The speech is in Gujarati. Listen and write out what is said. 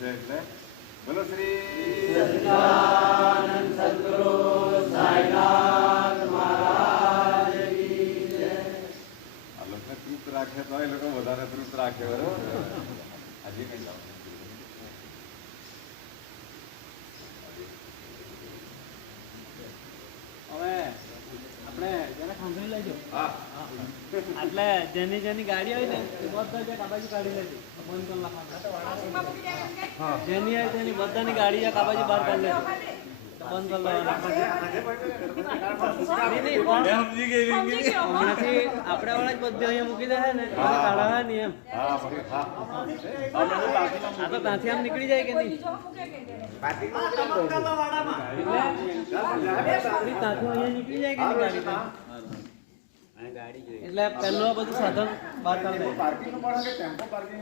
છે એટલે બોલો શ્રી સચ્ચિદાનંદ સદ્ગુરુ સાઈનાથ મહારાજ કી જય. આ લોકોને તૃપ્ત રાખે તો એ લોકો વધારે તૃપ્ત રાખે. બરોબર. હજી કઈ જાવ હવે આપણે જરા સાંભળી લેજો. હા એટલે જેની જેની ગાડી હોય ને એ બધા જ આ બાજુ કાઢી લેજો. બંધ કરી નાખવાનું. જેની હોય તેની બધાની ગાડી આ બાજુ બહાર કાઢી લેજો. બંધ કરી લેવાનું. સમજી ગઈ હમણાંથી આપણે વાળા જ બધે અહીંયા મૂકી દે ને કાઢવા નહીં એમ. હા હા આ તો ત્યાંથી આમ નીકળી જાય કે નહીં? ત્યાંથી અહીંયા નીકળી જાય કે નહીં ગાડી? એટલે પહેલું બધું સાધન બહાર કાઢી પાર્કિંગ નું પણ ટેમ્પો પાર્કિંગ